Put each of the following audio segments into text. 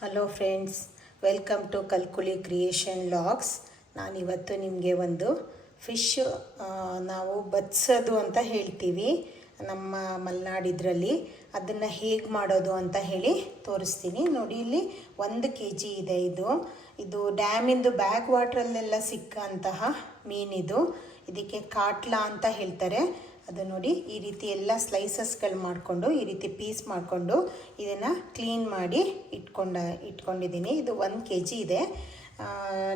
Hello friends welcome to Kalkuli creation logs ನಾನಿವತ್ತು ನಿಮಗೆ ಒಂದು ಫಿಶ್ ನಾವು ಬತ್ಸೋದು ಅಂತ ಹೇಳ್ತೀವಿ. ನಮ್ಮ ಮಲೆನಾಡಿದ್ರಲ್ಲಿ ಅದನ್ನು ಹೇಗೆ ಮಾಡೋದು ಅಂತ ಹೇಳಿ ತೋರಿಸ್ತೀನಿ. ನೋಡಿ, ಇಲ್ಲಿ ಒಂದು ಕೆ ಜಿ ಇದೆ ಇದು. ಇದು ಡ್ಯಾಮಿಂದು ಬ್ಯಾಕ್ ವಾಟ್ರಲ್ಲೆಲ್ಲ ಸಿಕ್ಕಂತಹ ಮೀನಿದು. ಇದಕ್ಕೆ ಕಾಟ್ಲಾ ಅಂತ ಹೇಳ್ತಾರೆ. ಅದು ನೋಡಿ ಈ ರೀತಿ ಎಲ್ಲ ಸ್ಲೈಸಸ್ಗಳು ಮಾಡಿಕೊಂಡು, ಈ ರೀತಿ ಪೀಸ್ ಮಾಡಿಕೊಂಡು ಇದನ್ನು ಕ್ಲೀನ್ ಮಾಡಿ ಇಟ್ಕೊಂಡ ಇಟ್ಕೊಂಡಿದ್ದೀನಿ ಇದು ಒಂದು ಕೆ ಇದೆ.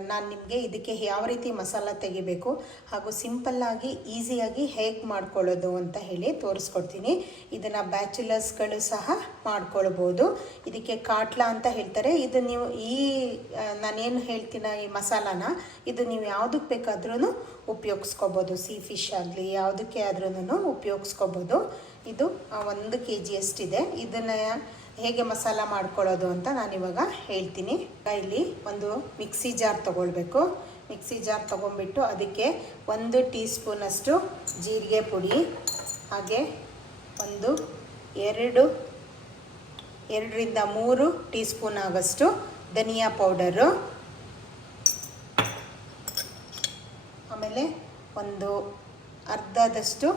ನಾನು ನಿಮಗೆ ಇದಕ್ಕೆ ಯಾವ ರೀತಿ ಮಸಾಲ ತೆಗಿಬೇಕು ಹಾಗೂ ಸಿಂಪಲ್ಲಾಗಿ ಈಸಿಯಾಗಿ ಹೇಗೆ ಮಾಡ್ಕೊಳ್ಳೋದು ಅಂತ ಹೇಳಿ ತೋರಿಸ್ಕೊಡ್ತೀನಿ. ಇದನ್ನು ಬ್ಯಾಚುಲರ್ಸ್ಗಳು ಸಹ ಮಾಡ್ಕೊಳ್ಬೋದು. ಇದಕ್ಕೆ ಕಾಟ್ಲಾ ಅಂತ ಹೇಳ್ತಾರೆ. ಇದು ನೀವು ಈ ನಾನೇನು ಹೇಳ್ತೀನ ಈ ಮಸಾಲಾನ, ಇದು ನೀವು ಯಾವುದಕ್ಕೆ ಬೇಕಾದ್ರೂ ಉಪಯೋಗಿಸ್ಕೋಬೋದು. ಸಿ ಫಿಶ್ ಆಗಲಿ, ಯಾವುದಕ್ಕೆ ಆದ್ರೂ ಉಪಯೋಗಿಸ್ಕೋಬೋದು. ಇದು ಒಂದು ಕೆ ಜಿಯಷ್ಟಿದೆ ಇದನ್ನು ಹೇಗೆ ಮಸಾಲ ಮಾಡ್ಕೊಳ್ಳೋದು ಅಂತ ನಾನು ಇವಾಗ ಹೇಳ್ತೀನಿ. ಇಲ್ಲಿ ಒಂದು ಮಿಕ್ಸಿ ಜಾರ್ ತೊಗೊಳ್ಬೇಕು. ಮಿಕ್ಸಿ ಜಾರ್ ತೊಗೊಂಡ್ಬಿಟ್ಟು ಅದಕ್ಕೆ ಒಂದು ಟೀ ಸ್ಪೂನಷ್ಟು ಜೀರಿಗೆ ಪುಡಿ, ಹಾಗೆ ಒಂದು ಎರಡು, ಎರಡರಿಂದ ಮೂರು ಟೀ ಸ್ಪೂನ್ ಆಗೋಷ್ಟು ಧನಿಯಾ ಪೌಡರು. ಆಮೇಲೆ ಒಂದು ಅರ್ಧದಷ್ಟು,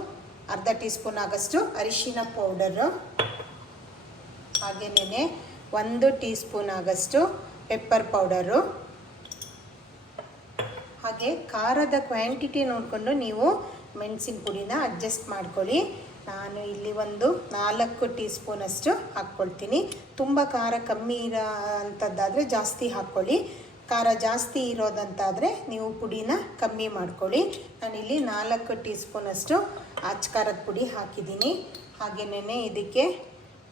ಅರ್ಧ ಟೀ ಸ್ಪೂನ್ ಆಗೋಷ್ಟು ಅರಿಶಿನ ಪೌಡರು. ಹಾಗೆಯೇ ಒಂದು ಟೀ ಸ್ಪೂನ್ ಆಗಷ್ಟು ಪೆಪ್ಪರ್ ಪೌಡರು ಹಾಗೆ ಖಾರದ ಕ್ವಾಂಟಿಟಿ ನೋಡಿಕೊಂಡು ನೀವು ಮೆಣಸಿನ ಪುಡಿನ ಅಡ್ಜಸ್ಟ್ ಮಾಡ್ಕೊಳ್ಳಿ. ನಾನು ಇಲ್ಲಿ ಒಂದು ನಾಲ್ಕು ಟೀ ಸ್ಪೂನಷ್ಟು ಹಾಕ್ಕೊಳ್ತೀನಿ. ತುಂಬ ಖಾರ ಕಮ್ಮಿ ಇರೋ ಅಂಥದ್ದಾದರೆ ಜಾಸ್ತಿ ಹಾಕ್ಕೊಳ್ಳಿ. ಖಾರ ಜಾಸ್ತಿ ಇರೋದಂತಾದರೆ ನೀವು ಪುಡಿನ ಕಮ್ಮಿ ಮಾಡ್ಕೊಳ್ಳಿ. ನಾನಿಲ್ಲಿ ನಾಲ್ಕು ಟೀ ಸ್ಪೂನಷ್ಟು ಅಚ್ಚ ಖಾರದ ಪುಡಿ ಹಾಕಿದ್ದೀನಿ. ಹಾಗೆಯೇ ಇದಕ್ಕೆ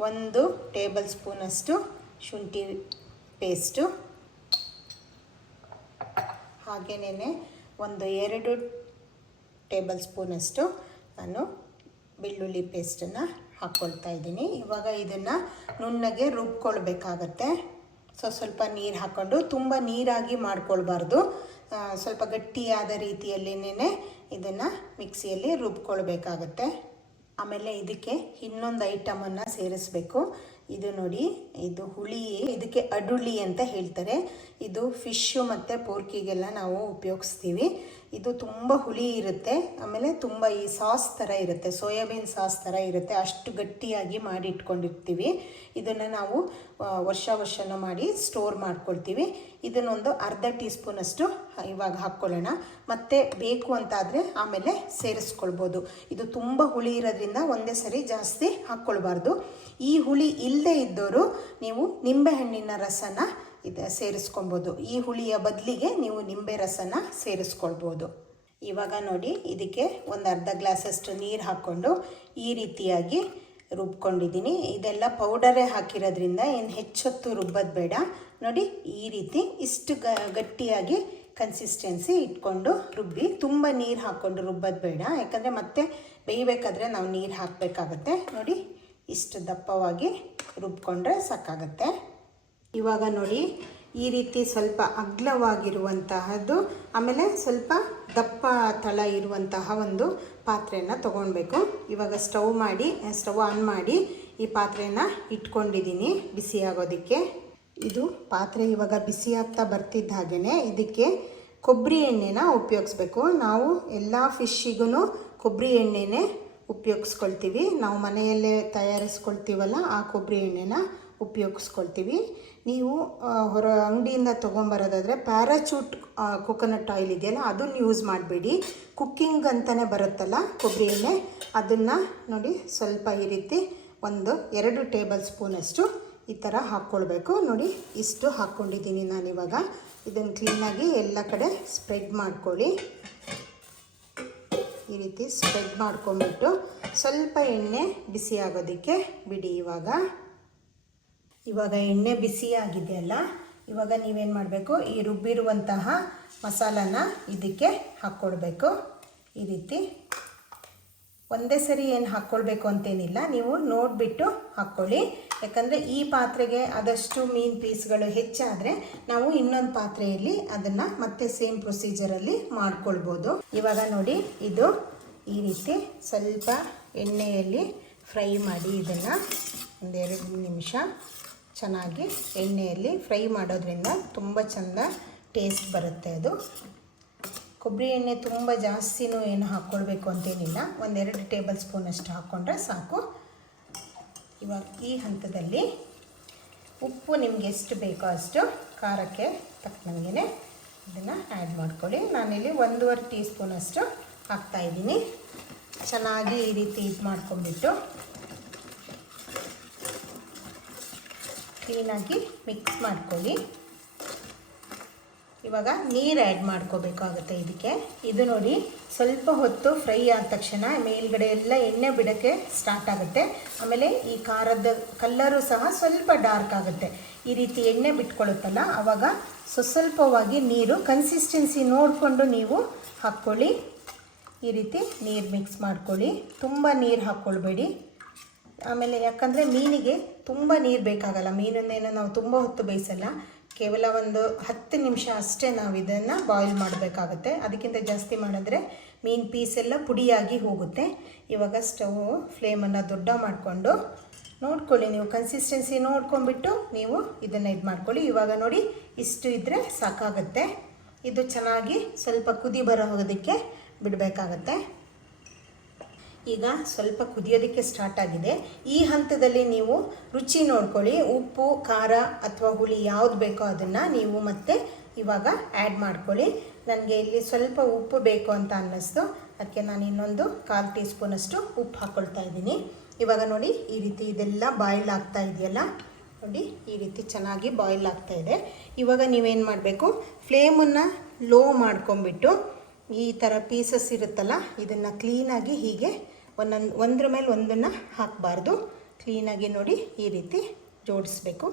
ಒಂದು ಟೇಬಲ್ ಸ್ಪೂನಷ್ಟು ಶುಂಠಿ ಪೇಸ್ಟು. ಹಾಗೆಯೇ ಒಂದು ಎರಡು ಟೇಬಲ್ ಸ್ಪೂನಷ್ಟು ನಾನು ಬೆಳ್ಳುಳ್ಳಿ ಪೇಸ್ಟನ್ನು ಹಾಕ್ಕೊಳ್ತಾ ಇದ್ದೀನಿ. ಇವಾಗ ಇದನ್ನು ನುಣ್ಣಗೆ ರುಬ್ಕೊಳ್ಬೇಕಾಗತ್ತೆ. ಸೊ, ಸ್ವಲ್ಪ ನೀರು ಹಾಕ್ಕೊಂಡು ತುಂಬ ನೀರಾಗಿ ಮಾಡ್ಕೊಳ್ಬಾರ್ದು. ಸ್ವಲ್ಪ ಗಟ್ಟಿಯಾದ ರೀತಿಯಲ್ಲಿನೇ ಇದನ್ನು ಮಿಕ್ಸಿಯಲ್ಲಿ ರುಬ್ಕೊಳ್ಬೇಕಾಗತ್ತೆ. ಆಮೇಲೆ ಇದಕ್ಕೆ ಇನ್ನೊಂದು ಐಟಮನ್ನು ಸೇರಿಸ್ಬೇಕು. ಇದು ನೋಡಿ, ಇದು ಹುಳಿ, ಇದಕ್ಕೆ ಅಡುಳಿ ಅಂತ ಹೇಳ್ತಾರೆ. ಇದು ಫಿಶ್ಶು ಮತ್ತು ಪೋರ್ಕಿಗೆಲ್ಲ ನಾವು ಉಪಯೋಗಿಸ್ತೀವಿ. ಇದು ತುಂಬ ಹುಳಿ ಇರುತ್ತೆ. ಆಮೇಲೆ ತುಂಬ ಈ ಸಾಸ್ ಥರ ಇರುತ್ತೆ. ಸೋಯಾಬೀನ್ ಸಾಸ್ ಥರ ಇರುತ್ತೆ. ಅಷ್ಟು ಗಟ್ಟಿಯಾಗಿ ಮಾಡಿ ಇಟ್ಕೊಂಡಿರ್ತೀವಿ ಇದನ್ನು ನಾವು ವರ್ಷ ವರ್ಷನ ಮಾಡಿ ಸ್ಟೋರ್ ಮಾಡ್ಕೊಳ್ತೀವಿ. ಇದನ್ನೊಂದು ಅರ್ಧ ಟೀ ಸ್ಪೂನಷ್ಟು ಇವಾಗ ಹಾಕ್ಕೊಳ್ಳೋಣ. ಮತ್ತು ಬೇಕು ಅಂತಾದರೆ ಆಮೇಲೆ ಸೇರಿಸ್ಕೊಳ್ಬೋದು. ಇದು ತುಂಬ ಹುಳಿ ಇರೋದ್ರಿಂದ ಒಂದೇ ಸರಿ ಜಾಸ್ತಿ ಹಾಕ್ಕೊಳ್ಬಾರ್ದು. ಈ ಹುಳಿ ಇಲ್ಲದೆ ಇದ್ದವರು ನೀವು ನಿಂಬೆಹಣ್ಣಿನ ರಸನ ಇದು, ಸೇರಿಸ್ಕೊಬೋದು. ಈ ಹುಳಿಯ ಬದಲಿಗೆ ನೀವು ನಿಂಬೆ ರಸನ ಸೇರಿಸ್ಕೊಳ್ಬೋದು. ಇವಾಗ ನೋಡಿ, ಇದಕ್ಕೆ ಒಂದು ಅರ್ಧ ಗ್ಲಾಸಷ್ಟು ನೀರು ಹಾಕ್ಕೊಂಡು ಈ ರೀತಿಯಾಗಿ ರುಬ್ಕೊಂಡಿದ್ದೀನಿ. ಇದೆಲ್ಲ ಪೌಡರೇ ಹಾಕಿರೋದ್ರಿಂದ ಏನು ಹೆಚ್ಚೊತ್ತು ರುಬ್ಬೋದು ಬೇಡ. ನೋಡಿ, ಈ ರೀತಿ ಇಷ್ಟು ಗಟ್ಟಿಯಾಗಿ ಕನ್ಸಿಸ್ಟೆನ್ಸಿ ಇಟ್ಕೊಂಡು ರುಬ್ಬಿ, ತುಂಬ ನೀರು ಹಾಕ್ಕೊಂಡು ರುಬ್ಬೋದು ಬೇಡ. ಯಾಕಂದರೆ ಮತ್ತೆ ಬೇಯಬೇಕಾದ್ರೆ ನಾವು ನೀರು ಹಾಕಬೇಕಾಗತ್ತೆ. ನೋಡಿ, ಇಷ್ಟು ದಪ್ಪವಾಗಿ ರುಬ್ಕೊಂಡ್ರೆ ಸಾಕಾಗತ್ತೆ. ಇವಾಗ ನೋಡಿ, ಈ ರೀತಿ ಸ್ವಲ್ಪ ಅಗ್ಲವಾಗಿರುವಂತಹದ್ದು, ಆಮೇಲೆ ಸ್ವಲ್ಪ ದಪ್ಪ ತಳ ಇರುವಂತಹ ಒಂದು ಪಾತ್ರೆಯನ್ನು ತೊಗೊಳ್ಬೇಕು ಇವಾಗ ಸ್ಟವ್ ಮಾಡಿ, ಸ್ಟವ್ ಆನ್ ಮಾಡಿ ಈ ಪಾತ್ರೆನ ಇಟ್ಕೊಂಡಿದ್ದೀನಿ ಬಿಸಿ ಆಗೋದಕ್ಕೆ ಇದು ಪಾತ್ರೆ ಇವಾಗ ಬಿಸಿ ಆಗ್ತಾ ಬರ್ತಿದ್ದ ಹಾಗೆಯೇ ಇದಕ್ಕೆ ಕೊಬ್ಬರಿ ಎಣ್ಣೆನ ಉಪಯೋಗಿಸ್ಬೇಕು. ನಾವು ಎಲ್ಲ ಫಿಶ್ಶಿಗೂ ಕೊಬ್ಬರಿ ಎಣ್ಣೆನೇ ಉಪಯೋಗಿಸ್ಕೊಳ್ತೀವಿ. ನಾವು ಮನೆಯಲ್ಲೇ ತಯಾರಿಸ್ಕೊಳ್ತೀವಲ್ಲ ಆ ಕೊಬ್ಬರಿ ಎಣ್ಣೆನ. ಉಪಯೋಗಿಸ್ಕೊಳ್ತೀವಿ. ನೀವು ಹೊರ ಅಂಗಡಿಯಿಂದ ತೊಗೊಂಬರೋದಾದರೆ ಪ್ಯಾರಾಚೂಟ್ ಕೊಕೊನಟ್ ಆಯಿಲ್ ಇದೆಯಲ್ಲ ಅದನ್ನು ಯೂಸ್ ಮಾಡಬೇಡಿ. ಕುಕ್ಕಿಂಗ್ ಅಂತಲೇ ಬರುತ್ತಲ್ಲ ಕೊಬ್ಬರಿ ಎಣ್ಣೆ, ಅದನ್ನು ನೋಡಿ ಸ್ವಲ್ಪ ಈ ರೀತಿ ಒಂದು ಎರಡು ಟೇಬಲ್ ಸ್ಪೂನಷ್ಟು ಈ ಥರ ಹಾಕ್ಕೊಳ್ಬೇಕು. ನೋಡಿ ಇಷ್ಟು ಹಾಕ್ಕೊಂಡಿದ್ದೀನಿ ನಾನಿವಾಗ. ಇದನ್ನು ಕ್ಲೀನಾಗಿ ಎಲ್ಲ ಕಡೆ ಸ್ಪ್ರೆಡ್ ಮಾಡ್ಕೊಳ್ಳಿ. ಈ ರೀತಿ ಸ್ಪ್ರೆಡ್ ಮಾಡ್ಕೊಂಬಿಟ್ಟು ಸ್ವಲ್ಪ ಎಣ್ಣೆ ಬಿಸಿ ಆಗೋದಕ್ಕೆ ಬಿಡಿ ಇವಾಗ. ಇವಾಗ ಎಣ್ಣೆ ಬಿಸಿ ಆಗಿದೆಯಲ್ಲ ಇವಾಗ ನೀವೇನು ಮಾಡಬೇಕು? ಈ ರುಬ್ಬಿರುವಂತಹ ಮಸಾಲಾನ ಇದಕ್ಕೆ ಹಾಕ್ಕೊಡ್ಬೇಕು. ಈ ರೀತಿ. ಒಂದೇ ಸರಿ ಏನು ಹಾಕ್ಕೊಳ್ಬೇಕು ಅಂತೇನಿಲ್ಲ. ನೀವು ನೋಡಿಬಿಟ್ಟು ಹಾಕ್ಕೊಳ್ಳಿ. ಯಾಕಂದರೆ ಈ ಪಾತ್ರೆಗೆ ಆದಷ್ಟು ಮೀನು ಪೀಸ್ಗಳು ಹೆಚ್ಚಾದರೆ ನಾವು ಇನ್ನೊಂದು ಪಾತ್ರೆಯಲ್ಲಿ ಅದನ್ನು ಮತ್ತೆ ಸೇಮ್ ಪ್ರೊಸೀಜರಲ್ಲಿ ಮಾಡ್ಕೊಳ್ಬೋದು. ಇವಾಗ ನೋಡಿ, ಇದು ಈ ರೀತಿ ಸ್ವಲ್ಪ ಎಣ್ಣೆಯಲ್ಲಿ ಫ್ರೈ ಮಾಡಿ ಇದನ್ನು ಒಂದೆರಡು ನಿಮಿಷ ಚೆನ್ನಾಗಿ ಎಣ್ಣೆಯಲ್ಲಿ ಫ್ರೈ ಮಾಡೋದ್ರಿಂದ ತುಂಬ ಚೆಂದ ಟೇಸ್ಟ್ ಬರುತ್ತೆ ಅದು. ಕೊಬ್ಬರಿ ಎಣ್ಣೆ ತುಂಬ ಜಾಸ್ತಿನೂ ಏನು ಹಾಕ್ಕೊಳ್ಬೇಕು ಅಂತೇನಿಲ್ಲ. ಒಂದೆರಡು ಟೇಬಲ್ ಸ್ಪೂನಷ್ಟು ಹಾಕ್ಕೊಂಡ್ರೆ ಸಾಕು. ಇವಾಗ ಈ ಹಂತದಲ್ಲಿ ಉಪ್ಪು ನಿಮ್ಗೆ ಎಷ್ಟು ಬೇಕೋ ಅಷ್ಟು ಖಾರಕ್ಕೆ ತಕ್ಕನಂಗೆ ಇದನ್ನು ಆ್ಯಡ್ ಮಾಡ್ಕೊಳ್ಳಿ. ನಾನಿಲ್ಲಿ ಒಂದೂವರೆ ಟೀ ಸ್ಪೂನಷ್ಟು ಹಾಕ್ತಾಯಿದ್ದೀನಿ ಚೆನ್ನಾಗಿ ಈ ರೀತಿ ಇದು ಮಾಡ್ಕೊಂಬಿಟ್ಟು ಕ್ಲೀನಾಗಿ ಮಿಕ್ಸ್ ಮಾಡ್ಕೊಳ್ಳಿ. ಇವಾಗ ನೀರು ಆ್ಯಡ್ ಮಾಡ್ಕೋಬೇಕಾಗುತ್ತೆ ಇದಕ್ಕೆ. ಇದು ನೋಡಿ, ಸ್ವಲ್ಪ ಹೊತ್ತು ಫ್ರೈ ಆದ ತಕ್ಷಣ ಮೇಲ್ಗಡೆ ಎಲ್ಲ ಎಣ್ಣೆ ಬಿಡೋಕ್ಕೆ ಸ್ಟಾರ್ಟ್ ಆಗುತ್ತೆ. ಆಮೇಲೆ ಈ ಖಾರದ ಕಲ್ಲರು ಸಹ ಸ್ವಲ್ಪ ಡಾರ್ಕ್ ಆಗುತ್ತೆ. ಈ ರೀತಿ ಎಣ್ಣೆ ಬಿಟ್ಕೊಳ್ಳುತ್ತಲ್ಲ ಆವಾಗ ಸ್ವಸ್ವಲ್ಪವಾಗಿ ನೀರು ಕನ್ಸಿಸ್ಟೆನ್ಸಿ ನೋಡಿಕೊಂಡು ನೀವು ಹಾಕ್ಕೊಳ್ಳಿ. ಈ ರೀತಿ ನೀರು ಮಿಕ್ಸ್ ಮಾಡ್ಕೊಳ್ಳಿ. ತುಂಬ ನೀರು ಹಾಕ್ಕೊಳ್ಬೇಡಿ. ಆಮೇಲೆ ಯಾಕಂದರೆ ಮೀನಿಗೆ ತುಂಬ ನೀರು ಬೇಕಾಗಲ್ಲ. ಮೀನನ್ನೇನು ನಾವು ತುಂಬ ಹೊತ್ತು ಬೇಯಿಸಲ್ಲ. ಕೇವಲ ಒಂದು ಹತ್ತು ನಿಮಿಷ ಅಷ್ಟೇ ನಾವು ಇದನ್ನು ಬಾಯ್ಲ್ ಮಾಡಬೇಕಾಗುತ್ತೆ. ಅದಕ್ಕಿಂತ ಜಾಸ್ತಿ ಮಾಡಿದ್ರೆ ಮೀನು ಪೀಸೆಲ್ಲ ಪುಡಿಯಾಗಿ ಹೋಗುತ್ತೆ. ಇವಾಗ ಸ್ಟವ್ ಫ್ಲೇಮನ್ನು ದೊಡ್ಡ ಮಾಡಿಕೊಂಡು ನೋಡ್ಕೊಳ್ಳಿ. ನೀವು ಕನ್ಸಿಸ್ಟೆನ್ಸಿ ನೋಡ್ಕೊಂಡ್ಬಿಟ್ಟು ನೀವು ಇದನ್ನು ಇದು ಮಾಡ್ಕೊಳ್ಳಿ. ಇವಾಗ ನೋಡಿ ಇಷ್ಟು ಇದ್ದರೆ ಸಾಕಾಗುತ್ತೆ. ಇದು ಚೆನ್ನಾಗಿ ಸ್ವಲ್ಪ ಕುದಿ ಬರೋ ಹೋಗೋದಕ್ಕೆ ಬಿಡಬೇಕಾಗತ್ತೆ. ಈಗ ಸ್ವಲ್ಪ ಕುದಿಯೋದಕ್ಕೆ ಸ್ಟಾರ್ಟ್ ಆಗಿದೆ. ಈ ಹಂತದಲ್ಲಿ ನೀವು ರುಚಿ ನೋಡ್ಕೊಳ್ಳಿ. ಉಪ್ಪು, ಖಾರ ಅಥವಾ ಹುಳಿ ಯಾವ್ದು ಬೇಕೋ ಅದನ್ನು ನೀವು ಮತ್ತೆ ಇವಾಗ ಆ್ಯಡ್ ಮಾಡ್ಕೊಳ್ಳಿ. ನನಗೆ ಇಲ್ಲಿ ಸ್ವಲ್ಪ ಉಪ್ಪು ಬೇಕು ಅಂತ ಅನ್ನಿಸ್ತು. ಅದಕ್ಕೆ ನಾನು ಇನ್ನೊಂದು ಕಾಲು ಟೀ ಸ್ಪೂನಷ್ಟು ಉಪ್ಪು ಹಾಕ್ಕೊಳ್ತಾ ಇದ್ದೀನಿ. ಇವಾಗ ನೋಡಿ, ಈ ರೀತಿ ಇದೆಲ್ಲ ಬಾಯ್ಲ್ ಆಗ್ತಾ ಇದೆಯಲ್ಲ? ನೋಡಿ, ಈ ರೀತಿ ಚೆನ್ನಾಗಿ ಬಾಯ್ಲ್ ಆಗ್ತಾ ಇದೆ. ಇವಾಗ ನೀವೇನು ಮಾಡಬೇಕು? ಫ್ಲೇಮನ್ನು ಲೋ ಮಾಡ್ಕೊಂಬಿಟ್ಟು ಈ ಥರ ಪೀಸಸ್ ಇರುತ್ತಲ್ಲ, ಇದನ್ನು ಕ್ಲೀನಾಗಿ ಹೀಗೆ ಒಂದೊಂದು, ಒಂದ್ರ ಮೇಲೆ ಒಂದನ್ನು ಹಾಕಬಾರ್ದು. ಕ್ಲೀನಾಗಿ ನೋಡಿ ಈ ರೀತಿ ಜೋಡಿಸ್ಬೇಕು.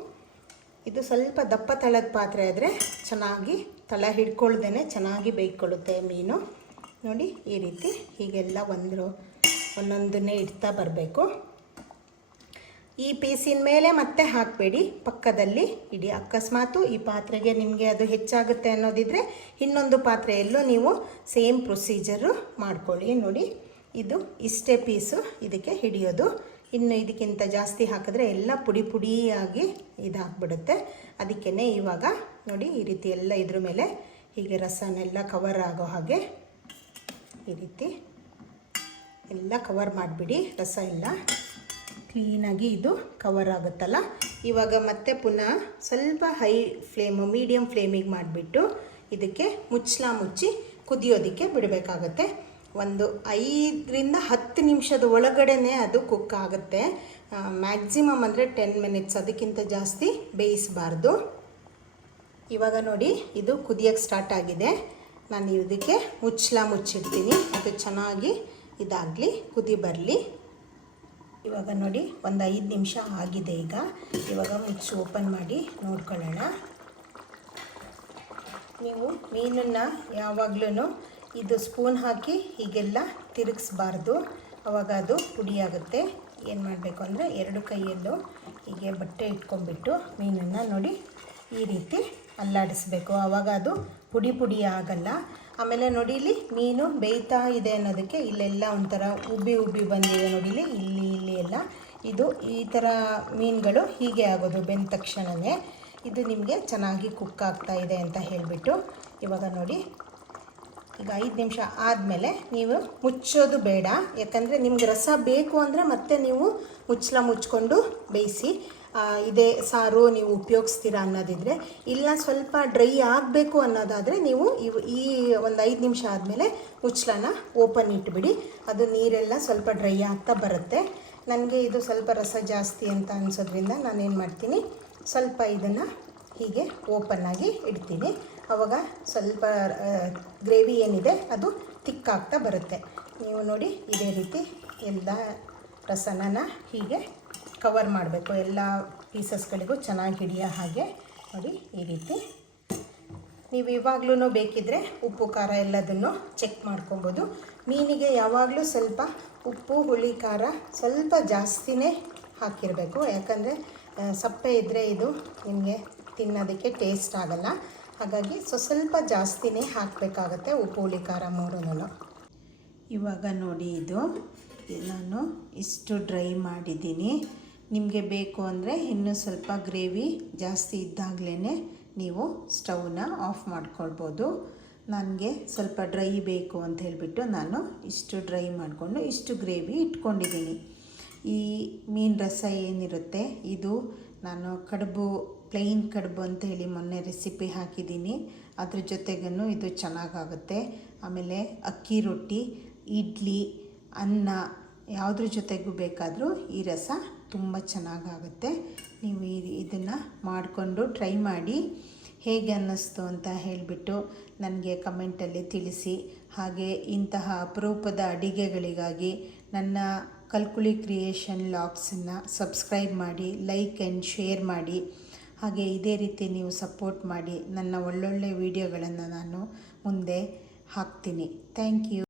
ಇದು ಸ್ವಲ್ಪ ದಪ್ಪ ತಳದ ಪಾತ್ರೆ ಆದರೆ ಚೆನ್ನಾಗಿ ತಳ ಹಿಡ್ಕೊಳ್ದೇ ಚೆನ್ನಾಗಿ ಬೇಯ್ಕೊಳ್ಳುತ್ತೆ ಮೀನು. ನೋಡಿ ಈ ರೀತಿ ಹೀಗೆಲ್ಲ ಒಂದು ಒಂದೊಂದನ್ನೇ ಇಡ್ತಾ ಬರಬೇಕು. ಈ ಪೀಸಿನ ಮೇಲೆ ಮತ್ತೆ ಹಾಕಬೇಡಿ. ಪಕ್ಕದಲ್ಲಿ ಇಡಿ. ಅಕಸ್ಮಾತು ಈ ಪಾತ್ರೆಗೆ ನಿಮಗೆ ಅದು ಹೆಚ್ಚಾಗುತ್ತೆ ಅನ್ನೋದಿದ್ರೆ ಇನ್ನೊಂದು ಪಾತ್ರೆಯಲ್ಲೂ ನೀವು ಸೇಮ್ ಪ್ರೊಸೀಜರು ಮಾಡ್ಕೊಳ್ಳಿ. ನೋಡಿ, ಇದು ಇಷ್ಟೇ ಪೀಸು. ಇದಕ್ಕೆ ಹಿಡಿಯೋದು. ಇನ್ನು ಇದಕ್ಕಿಂತ ಜಾಸ್ತಿ ಹಾಕಿದ್ರೆ ಎಲ್ಲ ಪುಡಿ ಪುಡಿಯಾಗಿ ಇದಾಗ್ಬಿಡುತ್ತೆ. ಅದಕ್ಕೇ ಇವಾಗ ನೋಡಿ, ಈ ರೀತಿ ಎಲ್ಲ ಇದ್ರ ಮೇಲೆ ಹೀಗೆ ರಸನೆಲ್ಲ ಕವರ್ ಆಗೋ ಹಾಗೆ ಈ ರೀತಿ ಎಲ್ಲ ಕವರ್ ಮಾಡಿಬಿಡಿ. ರಸ ಎಲ್ಲ ಕ್ಲೀನಾಗಿ ಇದು ಕವರ್ ಆಗುತ್ತಲ್ಲ? ಇವಾಗ ಮತ್ತೆ ಪುನಃ ಸ್ವಲ್ಪ ಹೈ ಫ್ಲೇಮು ಮೀಡಿಯಮ್ ಫ್ಲೇಮಿಗೆ ಮಾಡಿಬಿಟ್ಟು ಇದಕ್ಕೆ ಮುಚ್ಚಲ ಮುಚ್ಚಿ ಕುದಿಯೋದಕ್ಕೆ ಬಿಡಬೇಕಾಗತ್ತೆ. ಒಂದು ಐದರಿಂದ ಹತ್ತು ನಿಮಿಷದ ಒಳಗಡೆನೇ ಅದು ಕುಕ್ ಆಗುತ್ತೆ. ಮ್ಯಾಕ್ಸಿಮಮ್ ಅಂದರೆ ಟೆನ್ ಮಿನಿಟ್ಸ್ ಅದಕ್ಕಿಂತ ಜಾಸ್ತಿ ಬೇಯಿಸಬಾರ್ದು. ಇವಾಗ ನೋಡಿ, ಇದು ಕುದಿಯೋಕ್ಕೆ ಸ್ಟಾರ್ಟ್ ಆಗಿದೆ. ನಾನು ಇದಕ್ಕೆ ಮುಚ್ಚಲ ಮುಚ್ಚಿಡ್ತೀನಿ. ಅದು ಚೆನ್ನಾಗಿ ಇದಾಗಲಿ, ಕುದಿ ಬರಲಿ. ಇವಾಗ ನೋಡಿ, ಒಂದು ಐದು ನಿಮಿಷ ಆಗಿದೆ ಈಗ. ಇವಾಗ ಮುಚ್ಚಿ ಓಪನ್ ಮಾಡಿ ನೋಡ್ಕೊಳ್ಳೋಣ. ನೀವು ಮೀನನ್ನು ಯಾವಾಗಲೂ ಇದು ಸ್ಪೂನ್ ಹಾಕಿ ಹೀಗೆಲ್ಲ ತಿರುಗಿಸ್ಬಾರ್ದು. ಅವಾಗ ಅದು ಪುಡಿಯಾಗುತ್ತೆ ಏನು ಮಾಡಬೇಕು ಅಂದರೆ ಎರಡು ಕೈಯಲ್ಲೂ ಹೀಗೆ ಬಟ್ಟೆ ಇಟ್ಕೊಂಡ್ಬಿಟ್ಟು ಮೀನನ್ನು ನೋಡಿ ಈ ರೀತಿ ಅಲ್ಲಾಡಿಸ್ಬೇಕು. ಆವಾಗ ಅದು ಪುಡಿ ಪುಡಿ ಆಗಲ್ಲ. ಆಮೇಲೆ ನೋಡಿ ಇಲ್ಲಿ ಮೀನು ಬೇಯ್ತಾ ಇದೆ ಅನ್ನೋದಕ್ಕೆ ಇಲ್ಲೆಲ್ಲ ಒಂಥರ ಉಬ್ಬಿ ಉಬ್ಬಿ ಬಂದಿದೆ ನೋಡಿ ಇಲ್ಲಿ ಇಲ್ಲಿ ಎಲ್ಲ. ಇದು ಈ ಥರ ಮೀನುಗಳು ಹೀಗೆ ಆಗೋದು ಬೆಂದ ತಕ್ಷಣವೇ ಇದು ನಿಮಗೆ ಚೆನ್ನಾಗಿ ಕುಕ್ ಆಗ್ತಾ ಇದೆ ಅಂತ ಹೇಳಿಬಿಟ್ಟು ಇವಾಗ ನೋಡಿ. ಈಗ ಐದು ನಿಮಿಷ ಆದಮೇಲೆ ನೀವು ಮುಚ್ಚೋದು ಬೇಡ. ಯಾಕಂದರೆ ನಿಮ್ಗೆ ರಸ ಬೇಕು ಅಂದರೆ ಮತ್ತೆ ನೀವು ಮುಚ್ಚಲ ಮುಚ್ಕೊಂಡು ಬೇಯಿಸಿ. ಇದೇ ಸಾರು ನೀವು ಉಪಯೋಗಿಸ್ತೀರಾ ಅನ್ನೋದಿದ್ರೆ, ಇಲ್ಲ ಸ್ವಲ್ಪ ಡ್ರೈ ಆಗಬೇಕು ಅನ್ನೋದಾದರೆ ನೀವು ಈ ಒಂದು ಐದು ನಿಮಿಷ ಆದಮೇಲೆ ಮುಚ್ಚಳನ ಓಪನ್ ಇಟ್ಬಿಡಿ. ಅದು ನೀರೆಲ್ಲ ಸ್ವಲ್ಪ ಡ್ರೈ ಆಗ್ತಾ ಬರುತ್ತೆ. ನನಗೆ ಇದು ಸ್ವಲ್ಪ ರಸ ಜಾಸ್ತಿ ಅಂತ ಅನ್ಸೋದ್ರಿಂದ ನಾನೇನು ಮಾಡ್ತೀನಿ, ಸ್ವಲ್ಪ ಇದನ್ನು ಹೀಗೆ ಓಪನ್ ಆಗಿ ಇಡ್ತೀನಿ. ಆವಾಗ ಸ್ವಲ್ಪ ಗ್ರೇವಿ ಏನಿದೆ ಅದು ತಿಕ್ಕಾಗ್ತಾ ಬರುತ್ತೆ. ನೀವು ನೋಡಿ ಇದೇ ರೀತಿ ಎಲ್ಲ ರಸನ ಹೀಗೆ ಕವರ್ ಮಾಡಬೇಕು. ಎಲ್ಲ ಪೀಸಸ್ಗಳಿಗೂ ಚೆನ್ನಾಗಿ ಹಿಡಿಯೋ ಹಾಗೆ ನೋಡಿ ಈ ರೀತಿ. ನೀವು ಇವಾಗಲೂ ಬೇಕಿದ್ದರೆ ಉಪ್ಪು, ಖಾರ ಎಲ್ಲದನ್ನು ಚೆಕ್ ಮಾಡ್ಕೊಬೋದು. ಮೀನಿಗೆ ಯಾವಾಗಲೂ ಸ್ವಲ್ಪ ಉಪ್ಪು, ಹುಳಿ, ಖಾರ ಸ್ವಲ್ಪ ಜಾಸ್ತಿನೇ ಹಾಕಿರಬೇಕು. ಯಾಕಂದರೆ ಸಪ್ಪೆ ಇದ್ದರೆ ಇದು ನಿಮಗೆ ತಿನ್ನೋದಕ್ಕೆ ಟೇಸ್ಟ್ ಆಗಲ್ಲ. ಹಾಗಾಗಿ ಸೊ ಸ್ವಲ್ಪ ಜಾಸ್ತಿನೇ ಹಾಕಬೇಕಾಗತ್ತೆ ಉಪ್ಪು, ಹುಳಿ, ಖಾರ ಮೂರೂ ಇವಾಗ ನೋಡಿ ಇದು. ನಾನು ಇಷ್ಟು ಡ್ರೈ ಮಾಡಿದ್ದೀನಿ. ನಿಮಗೆ ಬೇಕು ಅಂದರೆ ಇನ್ನೂ ಸ್ವಲ್ಪ ಗ್ರೇವಿ ಜಾಸ್ತಿ ಇದ್ದಾಗಲೇ ನೀವು ಸ್ಟವ್ನ ಆಫ್ ಮಾಡ್ಕೊಳ್ಬೋದು. ನನಗೆ ಸ್ವಲ್ಪ ಡ್ರೈ ಬೇಕು ಅಂತ ಹೇಳಿಬಿಟ್ಟು ನಾನು ಇಷ್ಟು ಡ್ರೈ ಮಾಡಿಕೊಂಡು ಇಷ್ಟು ಗ್ರೇವಿ ಇಟ್ಕೊಂಡಿದ್ದೀನಿ. ಈ ಮೀನು ರಸ ಏನಿರುತ್ತೆ, ಇದು ನಾನು ಕಡುಬು, ಪ್ಲೈನ್ ಕಡುಬು ಅಂತ ಹೇಳಿ ಮೊನ್ನೆ ರೆಸಿಪಿ ಹಾಕಿದ್ದೀನಿ. ಅದ್ರ ಜೊತೆಗೂ ಇದು ಚೆನ್ನಾಗಾಗುತ್ತೆ. ಆಮೇಲೆ ಅಕ್ಕಿ ರೊಟ್ಟಿ, ಇಡ್ಲಿ, ಅನ್ನ, ಯಾವುದ್ರ ಜೊತೆಗೂ ಬೇಕಾದರೂ ಈ ರಸ ತುಂಬ ಚೆನ್ನಾಗಾಗುತ್ತೆ. ನೀವು ಇದನ್ನು ಮಾಡಿಕೊಂಡು ಟ್ರೈ ಮಾಡಿ ಹೇಗೆ ಅನ್ನಿಸ್ತು ಅಂತ ಹೇಳಿಬಿಟ್ಟು ನನಗೆ ಕಮೆಂಟಲ್ಲಿ ತಿಳಿಸಿ. ಹಾಗೆ ಇಂತಹ ಅಪರೂಪದ ಅಡಿಗೆಗಳಿಗಾಗಿ ನನ್ನ ಕಲ್ಕುಳಿ ಕ್ರಿಯೇಷನ್ ಲಾಗ್ಸನ್ನು ಸಬ್ಸ್ಕ್ರೈಬ್ ಮಾಡಿ, ಲೈಕ್ ಆ್ಯಂಡ್ ಶೇರ್ ಮಾಡಿ. ಹಾಗೆ ಇದೇ ರೀತಿ ನೀವು ಸಪೋರ್ಟ್ ಮಾಡಿ ನನ್ನ ಒಳ್ಳೊಳ್ಳೆ ವೀಡಿಯೋಗಳನ್ನು ನಾನು ಮುಂದೆ ಹಾಕ್ತೀನಿ. Thank you.